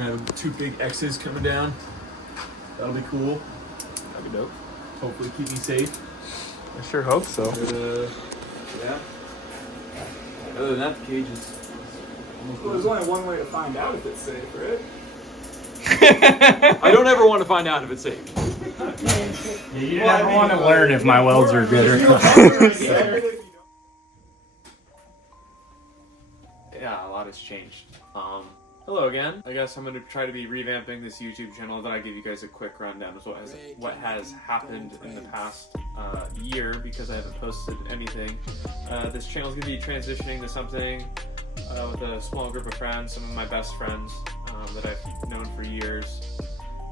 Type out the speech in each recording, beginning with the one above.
gonna have 2 big X's coming down. That'll be cool. That'd be dope. Hopefully keep me safe. I sure hope so. But, yeah. Other than that, the cage is almost Well, there's only one way to find out if it's safe, right? I don't ever want to find out if it's safe. Yeah, you never want to learn if my welds are good or not. Yeah, a lot has changed. Hello again. I guess I'm going to try to be revamping this YouTube channel that I give you guys a quick rundown of what has happened in the past year, because I haven't posted anything. This channel is going to be transitioning to something with a small group of friends, some of my best friends that I've known for years.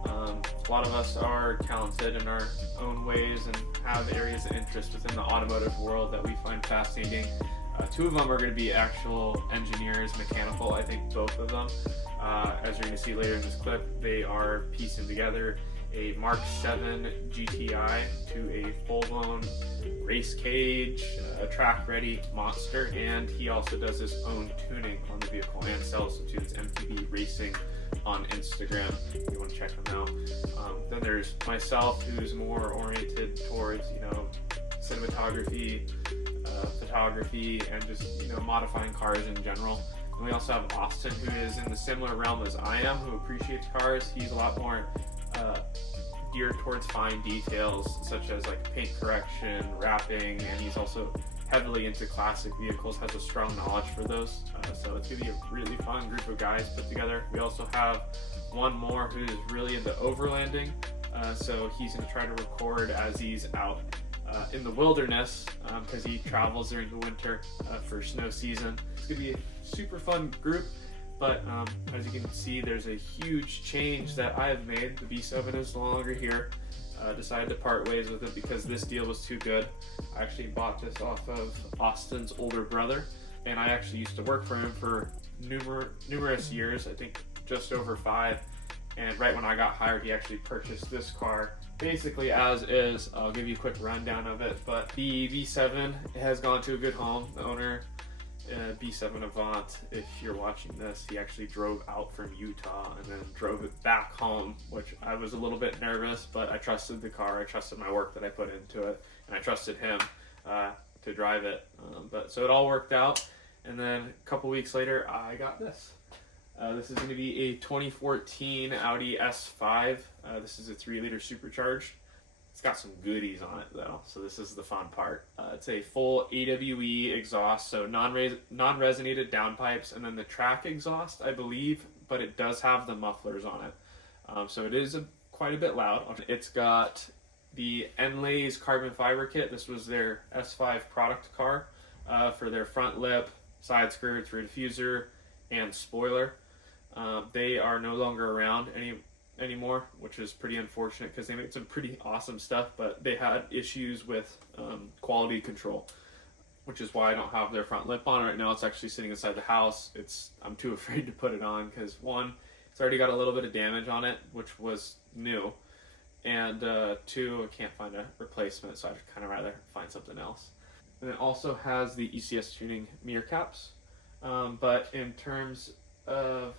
A lot of us are talented in our own ways and have areas of interest within the automotive world that we find fascinating. 2 of them are going to be actual engineers, mechanical, I think both of them. As you're going to see later in this clip, they are piecing together a Mk7 GTI to a full-blown race cage, a track-ready monster, and he also does his own tuning on the vehicle and sells it to his MTB Racing on Instagram if you want to check him out. Then there's myself, who's more oriented towards, cinematography, photography, and just, modifying cars in general. And we also have Austin, who is in the similar realm as I am, who appreciates cars. He's a lot more geared towards fine details, such as like paint correction, wrapping, and he's also heavily into classic vehicles, has a strong knowledge for those. So it's gonna be a really fun group of guys put together. We also have one more who's really into overlanding. So he's gonna try to record as he's out in the wilderness, because he travels during the winter for snow season. It's gonna be a super fun group, but as you can see, there's a huge change that I have made. The B7 is no longer here. Decided to part ways with it because this deal was too good. I actually bought this off of Austin's older brother, and I actually used to work for him for numerous years, I think just over 5. And right when I got hired, he actually purchased this car basically as is. I'll give you a quick rundown of it, but the V7 has gone to a good home. The owner, B7 Avant, if you're watching this, he actually drove out from Utah and then drove it back home, which I was a little bit nervous, but I trusted the car, I trusted my work that I put into it, and I trusted him to drive it. So it all worked out, and then a couple weeks later, I got this. This is going to be a 2014 Audi S5. This is a 3-liter supercharged. It's got some goodies on it though, so this is the fun part. It's a full AWE exhaust, so non-resonated downpipes, and then the track exhaust, I believe, but it does have the mufflers on it. So it is quite a bit loud. It's got the Enlays carbon fiber kit. This was their S5 product car for their front lip, side skirts, rear diffuser, and spoiler. They are no longer around anymore, which is pretty unfortunate because they made some pretty awesome stuff, but they had issues with quality control, which is why I don't have their front lip on right now. It's actually sitting inside the house. I'm too afraid to put it on because 1, it's already got a little bit of damage on it, which was new, and 2, I can't find a replacement, so I'd kind of rather find something else. And it also has the ECS tuning mirror caps, but in terms of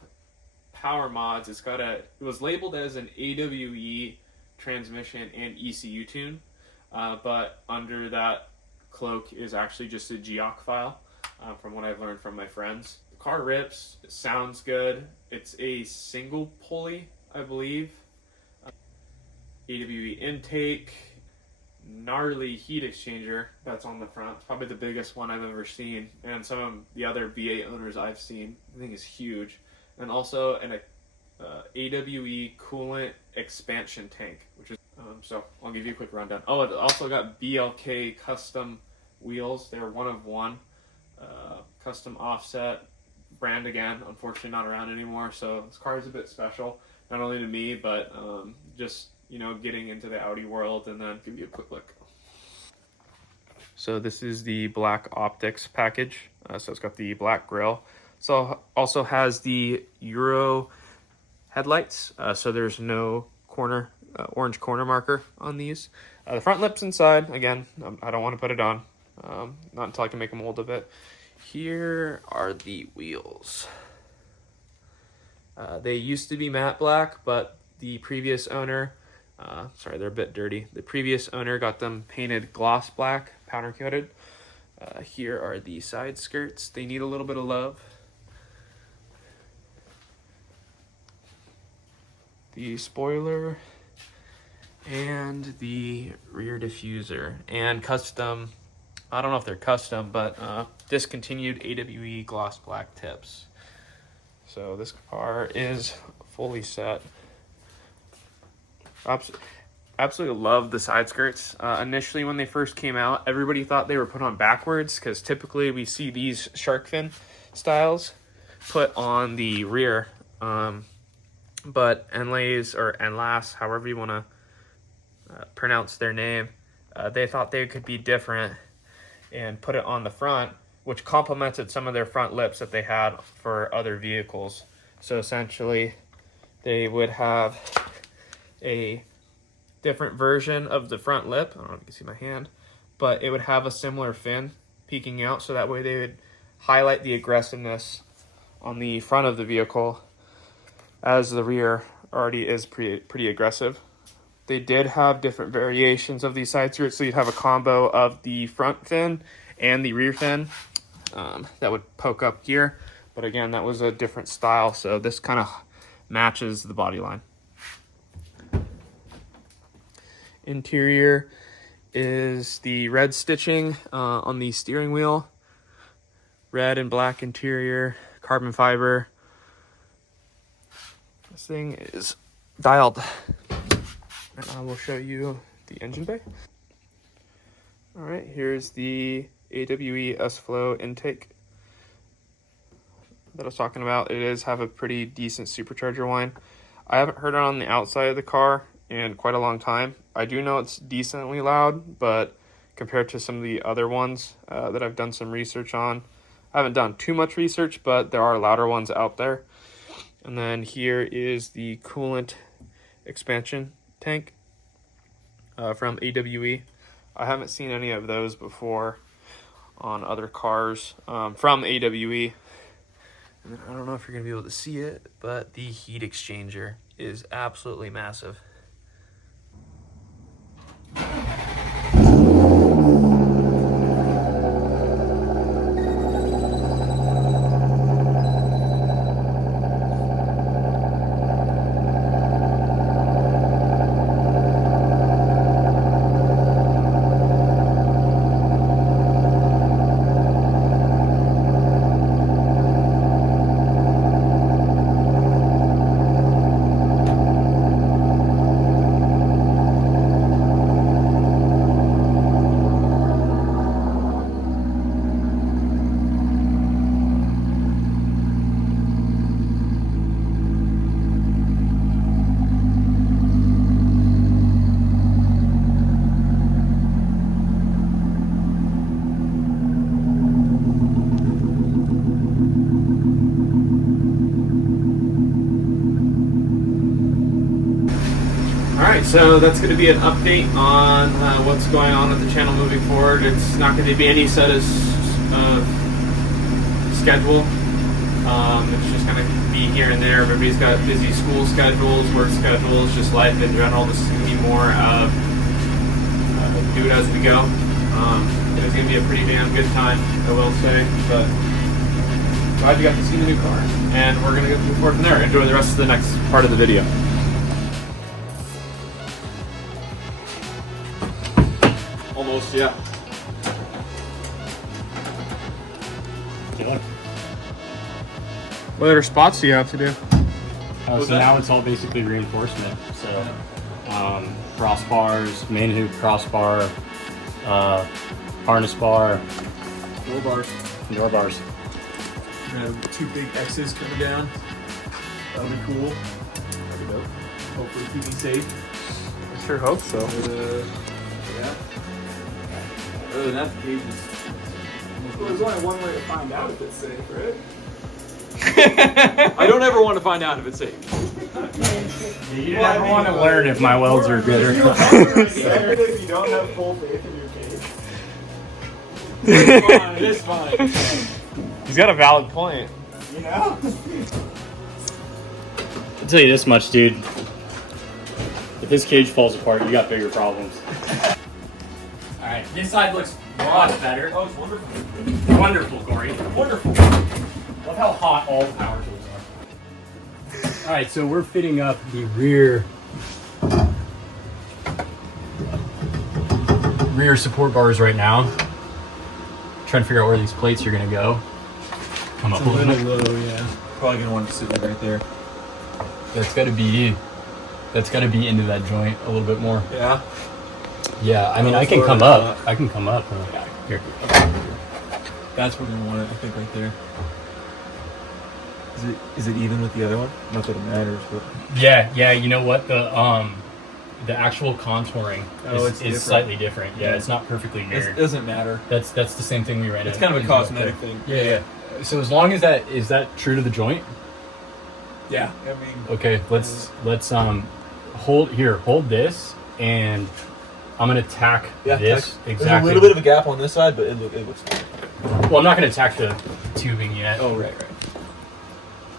power mods, it was labeled as an AWE transmission and ECU tune, but under that cloak is actually just a GEOC file, from what I've learned from my friends. The car rips, it sounds good. It's a single pulley, I believe. AWE intake, gnarly heat exchanger that's on the front. It's probably the biggest one I've ever seen, and some of the other V8 owners I've seen, I think is huge. And also an AWE coolant expansion tank, which is, so I'll give you a quick rundown. Oh, it also got BLK custom wheels. They're 1 of 1, custom offset, brand again, unfortunately not around anymore. So this car is a bit special, not only to me, but just, getting into the Audi world. And then give you a quick look. So this is the black optics package. So it's got the black grille. So also has the Euro headlights, so there's no orange corner marker on these. The front lips inside, again, I don't want to put it on, not until I can make a mold of it. Here are the wheels. They used to be matte black, but the previous owner, sorry, they're a bit dirty. The previous owner got them painted gloss black, powder coated. Here are the side skirts. They need a little bit of love. The spoiler and the rear diffuser and custom, I don't know if they're custom, but discontinued AWE gloss black tips. So this car is fully set. Absolutely love the side skirts. Initially when they first came out, everybody thought they were put on backwards because typically we see these shark fin styles put on the rear. But Enlays or Enlace, however you want to pronounce their name, they thought they could be different and put it on the front, which complemented some of their front lips that they had for other vehicles. So essentially they would have a different version of the front lip. I don't know if you can see my hand, but it would have a similar fin peeking out, so that way they would highlight the aggressiveness on the front of the vehicle, as the rear already is pretty aggressive. They did have different variations of these side skirts, so you'd have a combo of the front fin and the rear fin that would poke up gear. But again, that was a different style, so this kind of matches the body line. Interior is the red stitching on the steering wheel. Red and black interior, carbon fiber. This thing is dialed. And I will show you the engine bay. All right, here's the AWE S-Flow intake that I was talking about. It does have a pretty decent supercharger whine. I haven't heard it on the outside of the car in quite a long time. I do know it's decently loud, but compared to some of the other ones that I've done some research on, I haven't done too much research, but there are louder ones out there. And then here is the coolant expansion tank from AWE. I haven't seen any of those before on other cars from AWE. And then I don't know if you're going to be able to see it, but the heat exchanger is absolutely massive. Alright, so that's going to be an update on what's going on with the channel moving forward. It's not going to be any set of schedule. It's just going to be here and there. Everybody's got busy school schedules, work schedules, just life in general. This is going to be more of do it as we go. It's going to be a pretty damn good time, I will say. But glad you got to see the new car. And we're going to move forward from there. Enjoy the rest of the next part of the video. Almost, yeah. What other spots do you have to do? So now it's all basically reinforcement. So crossbars, main hoop crossbar, harness bar, door bars. Two big X's coming down. That'll be cool. That'll be dope. Hopefully keep me safe. I sure hope so. Yeah. Other than that, the cage is... Well, there's only one way to find out if it's safe, right? I don't ever want to find out if it's safe. You never want to learn if my welds are good or not. If you don't have full faith in your cage. It's fine. It is fine. He's got a valid point. You know? tell you this much, dude. If this cage falls apart, you got bigger problems. All right, this side looks a lot better. Oh, it's wonderful. Wonderful, Corey. Wonderful. Love how hot all the power tools are. All right, so we're fitting up the rear support bars right now. Trying to figure out where these plates are gonna go. Come up It's a a little little bit. low, yeah. Probably gonna want to sit right there. That's gotta be into that joint a little bit more. Yeah. Yeah, I mean, Oh, I can lower come than up. that. I can come up. Here. That's where we're gonna want it. I think right there. Is it even with the other one? Not that it matters, but Yeah. You know what? The actual contouring is different. slightly different. Yeah, Yeah. it's not perfectly it mirrored. doesn't matter. That's the same thing we ran It's into. kind of a cosmetic thing. Yeah. So as long as that is that true to the joint. Yeah. I mean, Okay, let's hold this, and I'm gonna tack this There's exactly. a little bit of a gap on this side, but it looks fine. Well, I'm not gonna tack the tubing yet. Oh, right.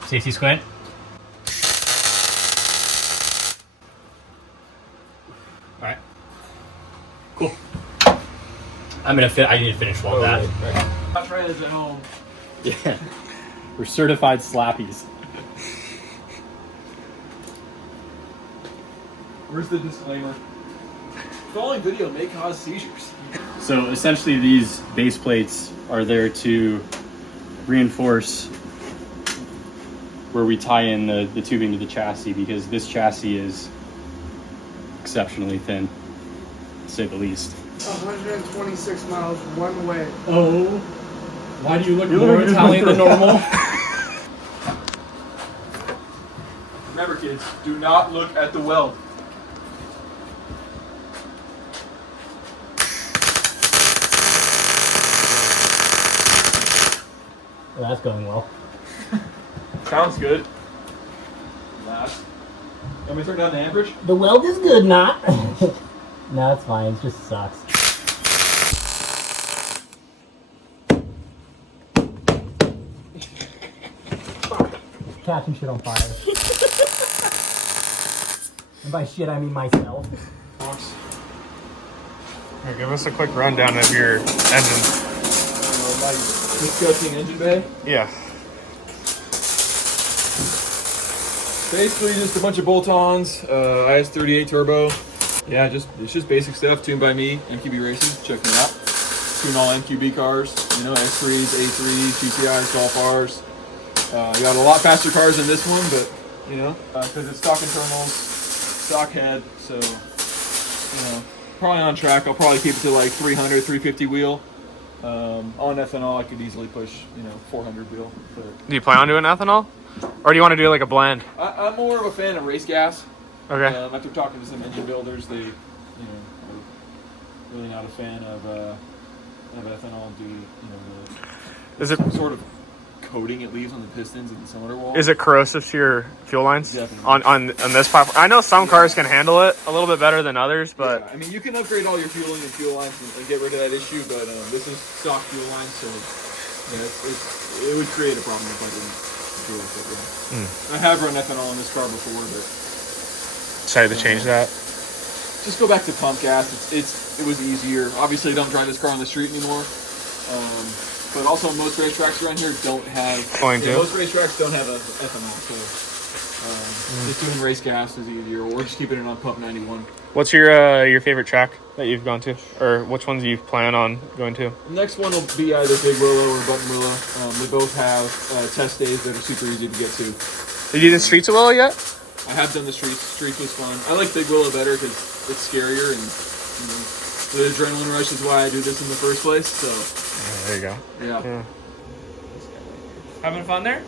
Safety squint. All right. Cool. I need to finish one of that. Right. Not friends at home. Yeah. We're certified slappies. Where's the disclaimer? Following video may cause seizures. So essentially these base plates are there to reinforce where we tie in the tubing to the chassis, because this chassis is exceptionally thin, to say the least. 126 miles one way. Oh, why do you look You more look Italian than normal? Remember, kids, do not look at the weld. Well, that's going well. Sounds good. Last. Let me turn down the amperage. The weld is good, not. No, it's fine. It just sucks. Catching shit on fire. And by shit, I mean myself. Here, give us a quick rundown of your engine. My disgusting engine bay. Yeah. Basically, just a bunch of bolt-ons. IS-38 turbo. Yeah, it's just basic stuff tuned by me. MQB Racing, check me out. Tune all MQB cars. You know, S3s, A3s, GTIs, Golf Rs. You got a lot faster cars than this one, but you know, because it's stock internals, stock head, so you know, probably on track. I'll probably keep it to like 300, 350 wheel. On ethanol, I could easily push 400 wheel. But Do you plan on doing ethanol? Or do you want to do like a blend? I'm more of a fan of race gas. Okay. After talking to some engine builders, they, are really not a fan of ethanol due to Is it some sort of coating it leaves on the pistons and the cylinder wall. is it corrosive to your fuel lines? Definitely. On this platform? I know some cars can handle it a little bit better than others, but Yeah, I mean, you can upgrade all your fueling and fuel lines and get rid of that issue, but this is stock fuel lines, so it would create a problem if I didn't do it. I have run ethanol in this car before, but decided to change that. just go back to pump gas. It was easier. Obviously, don't drive this car on the street anymore. But also, most racetracks around here don't have. Most racetracks don't have ethanol, so just doing race gas is easier, or just keeping it on pump 91. What's your favorite track that you've gone to, or which ones you plan on going to? The next one will be either Big Willow or Button Willow. They both have test days that are super easy to get to. Did you do the Streets of Willow yet? I have done the streets. Streets was fun. I like Big Willow better because it's scarier and the adrenaline rush is why I do this in the first place. So There you go. yeah. Having fun there?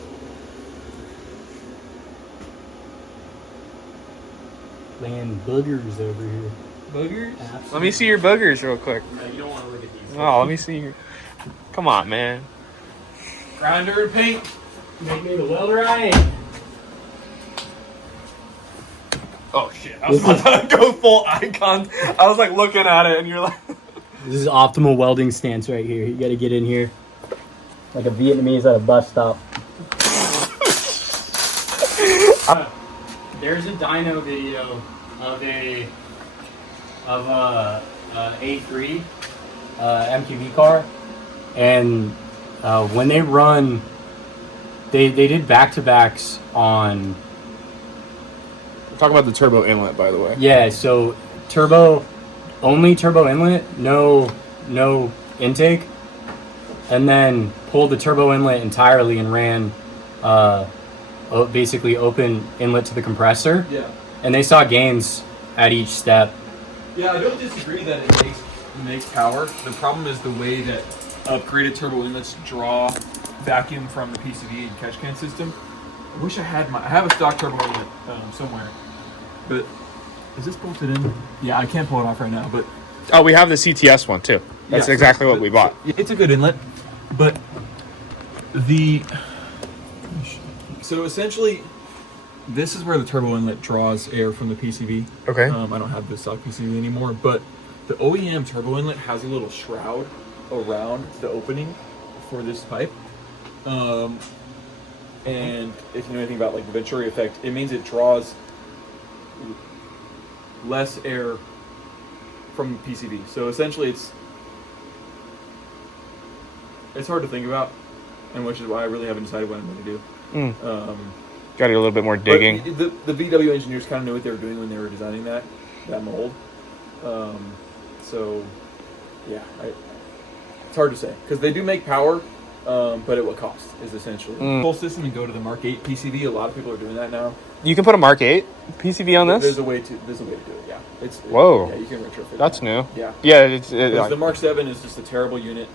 Laying boogers over here. Boogers? Let me see your boogers real quick. No, you don't want to look at these. Oh, let me see your... Come on, man. Grinder and paint. Make me the welder I am. Oh, shit. I was about to go full icon. I was like looking at it and you're like... This is optimal welding stance right here. You got to get in here like a Vietnamese at a bus stop. there's a dyno video of a A3 MQB car, and when they run, they did back-to-backs on. We're talking about the turbo inlet, by the way. Yeah, so only turbo inlet, no intake, and then pulled the turbo inlet entirely and ran basically open inlet to the compressor. Yeah. And they saw gains at each step. Yeah, I don't disagree that it makes power. The problem is the way that upgraded turbo inlets draw vacuum from the PCV and catch can system. I wish I have a stock turbo inlet somewhere, but is this bolted in? Yeah, I can't pull it off right now, but Oh, we have the CTS one too. That's yeah, exactly what we bought. It's a good inlet, but so essentially, this is where the turbo inlet draws air from the PCV. Okay. I don't have the stock PCV anymore, but the OEM turbo inlet has a little shroud around the opening for this pipe. And if you know anything about like the Venturi effect, it means it draws less air from the PCV. So essentially it's hard to think about, and which is why I really haven't decided what I'm going to do. Got to do a little bit more digging. The VW engineers kind of knew what they were doing when they were designing that mold. So yeah, it's hard to say because they do make power, but at what cost is essentially full system and go to the Mark 8 PCV. A lot of people are doing that now. You can put a Mark 8 PCV on this? There's a way to do it. Yeah, Whoa. Yeah, you can retrofit. That's that. new. Yeah. Yeah, The Mark 7 is just a terrible unit.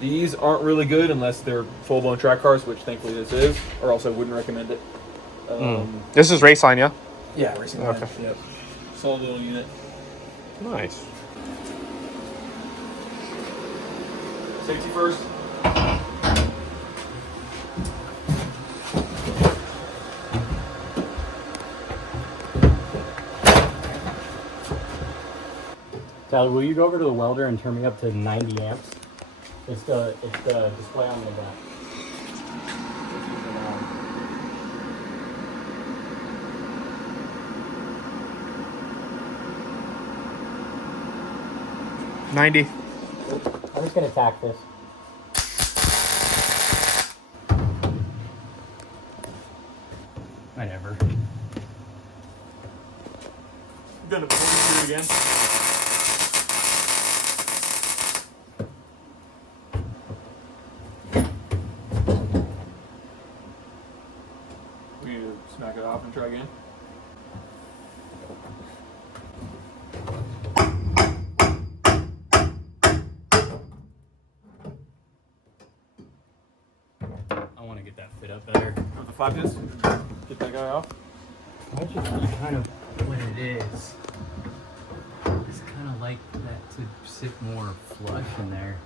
These aren't really good unless they're full-blown track cars, which thankfully this is, or else I wouldn't recommend it. This is race line, yeah? Yeah, racing line. Okay. Yep. Solid little unit. Nice. Safety first. Tyler, will you go over to the welder and turn me up to 90 amps? It's the display on the back. 90. I'm just gonna tack this. Whatever. Gonna pull you again. We need to smack it off and try again. I want to get that fit up better. With the 5 disc, get that guy off. That's just kind of what it is. It's kind of like that to sit more flush in there.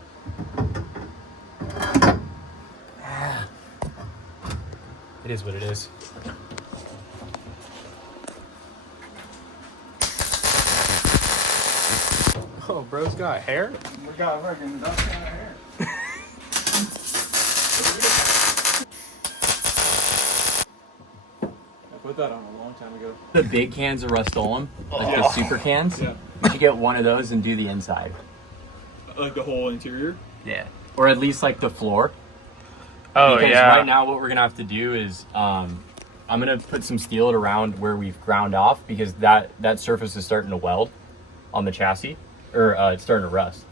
It is what it is. Oh, bro's got hair? We got fucking that kind of hair. I put that on a long time ago. The big cans of Rust-Oleum, like the super cans. Yeah. You should get one of those and do the inside. Like the whole interior. Yeah. Or at least like the floor. Oh, Because yeah. right now what we're gonna have to do is I'm gonna put some steel around where we've ground off because that surface is starting to weld on the chassis, or it's starting to rust.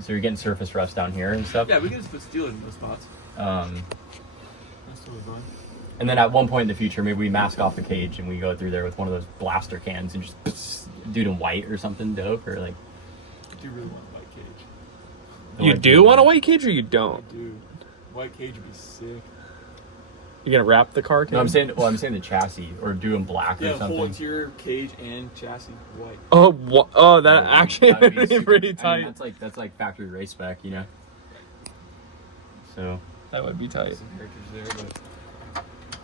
So you're getting surface rust down here and stuff. Yeah, we can just put steel in those spots. That's totally fine. And then at one point in the future, maybe we mask off the cage and we go through there with one of those blaster cans and just do it in white or something dope, or like. I do really want a white cage. You do want a white cage or you don't? I do. White cage would be sick. You gonna wrap the car? No, I'm saying the chassis, or do them black Yeah, or something. whole interior, cage, and chassis white. Oh, that actually That'd would be super- pretty I mean, tight. that's like factory race spec, you know. So That would be tight. Some heritage there, but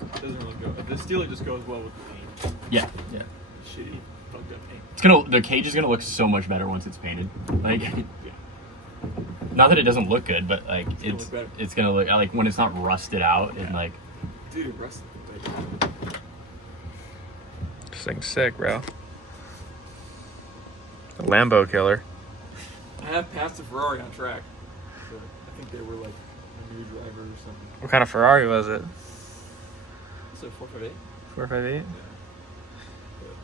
it doesn't really go. The steel just goes well with the paint. yeah. Shitty, fucked up paint. The cage is gonna look so much better once it's painted. Like, Yeah. not that it doesn't look good, but like gonna look better. it's gonna look like when it's not rusted out and like. Dude, rusted. This thing's sick, bro. The Lambo killer. I have passed a Ferrari on track. So I think they were like a new driver or something. What kind of Ferrari was it? Is it 458? 458? Yeah.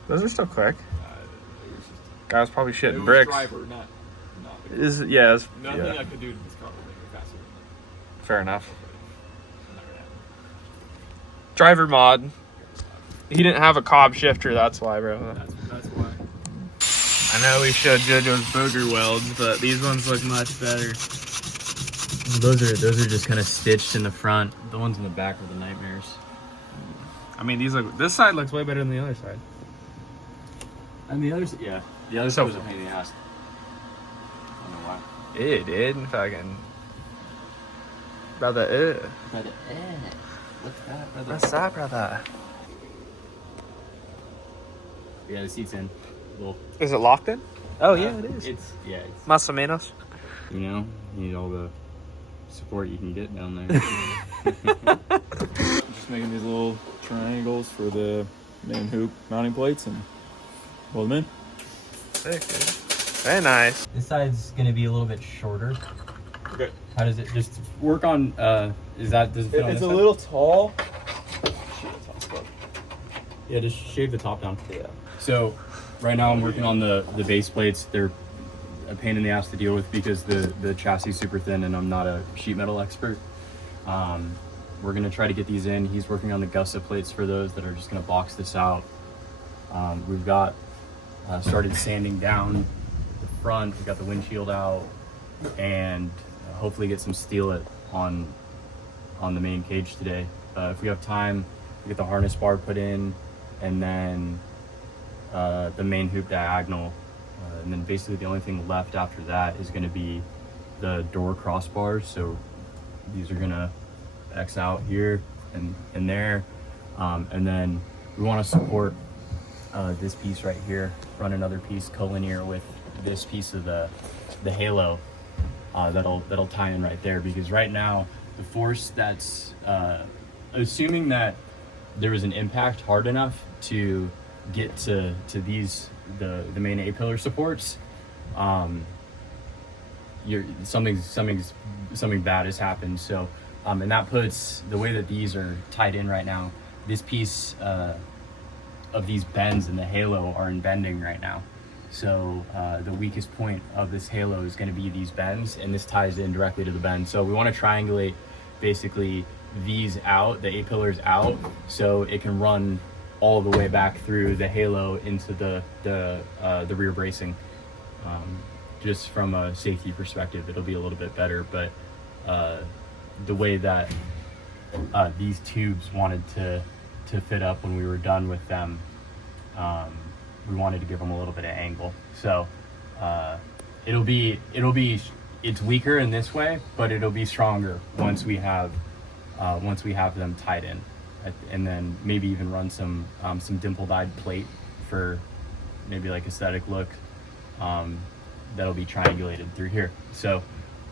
Those are still quick. It was just Guy was probably it shitting was bricks. driver, not the car. Is yeah, it's, Nothing yeah. I could do to this car would make it faster than Fair enough. that. Not gonna happen. Driver mod. He didn't have a Cobb shifter, that's why, bro. That's why. I know we showed JoJo's booger welds, but these ones look much better. Those are just kind of stitched in the front. The ones in the back are the nightmares. I mean, these look. This side looks way better than the other side. And the others, yeah. The other side was a pain in the ass. I don't know why. It did, fucking. Brother, Brother, what's that, brother? what's that, brother? Yeah, the seat's in. Well, Is it locked in? Oh yeah, it is. it's Más o menos. you know, you need all the support you can get down there. Just making these little triangles for the main hoop mounting plates and weld them in. Sick, dude. Very nice. This side's gonna be a little bit shorter. Okay. How does it just work on? Does it fit on It's this a side? little tall. Yeah, just shave the top down. Yeah. So, right now I'm working on the base plates. They're a pain in the ass to deal with because the chassis is super thin and I'm not a sheet metal expert. We're gonna try to get these in. He's working on the gusset plates for those that are just gonna box this out. We've got started sanding down the front. We got the windshield out, and hopefully get some steel on the main cage today. If we have time, we get the harness bar put in, and then the main hoop diagonal, and then basically the only thing left after that is going to be the door crossbars. So these are going to X out here and there, and then we want to support this piece right here, run another piece collinear with this piece of the halo that'll tie in right there, because right now the force that's assuming that there was an impact hard enough to get to these the main A pillar supports, something bad has happened. So and that puts the way that these are tied in right now, this piece of these bends in the halo are in bending right now. So the weakest point of this halo is going to be these bends, and this ties in directly to the bend. So we want to triangulate basically these out, the A pillars out, so it can run all the way back through the halo into the rear bracing. Just from a safety perspective, it'll be a little bit better. But the way that these tubes wanted to fit up when we were done with them, we wanted to give them a little bit of angle. So it's weaker in this way, but it'll be stronger once we have them tied in, and then maybe even run some dimple-dyed plate for maybe like aesthetic look. That'll be triangulated through here. So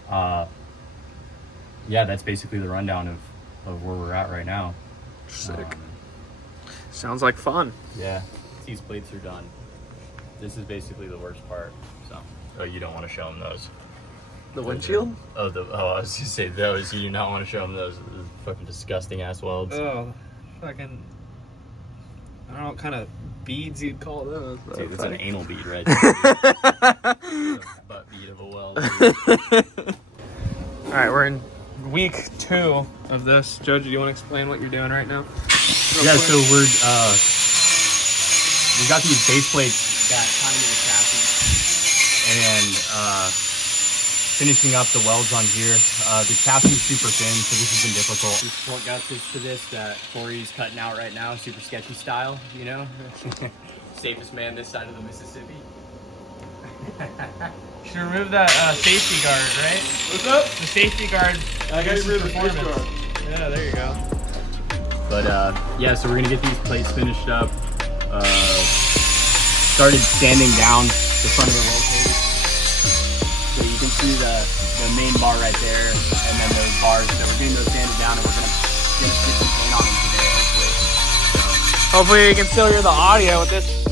yeah, that's basically the rundown of where we're at right now. Sick. Sounds like fun. Yeah, these plates are done. This is basically the worst part. So, you don't want to show them those. The windshield? I was gonna say those. You do not want to show them those fucking disgusting ass welds. Oh, fucking. I don't know what kind of beads you'd call those. Dude, it's an anal bead right there. It's a butt bead of a weld. All right, we're in week 2 of this. Jojo, do you want to explain what you're doing right now? Yeah, so we got these base plates that tie into the chassis, and finishing up the welds on here. The chassis is super thin, so this has been difficult. These support guts to this that Corey's cutting out right now, super sketchy style, you know? Safest man this side of the Mississippi. Should remove that safety guard, right? What's up? The safety guard. I got rid of the safety guard. Yeah, there you go. But yeah, so we're gonna get these plates finished up. Started sanding down the front of the roll cage. So you can see the main bar right there, and then those bars that we're getting those sanded down, and we're gonna get some paint on them today, hopefully. So Hopefully you can still hear the audio with this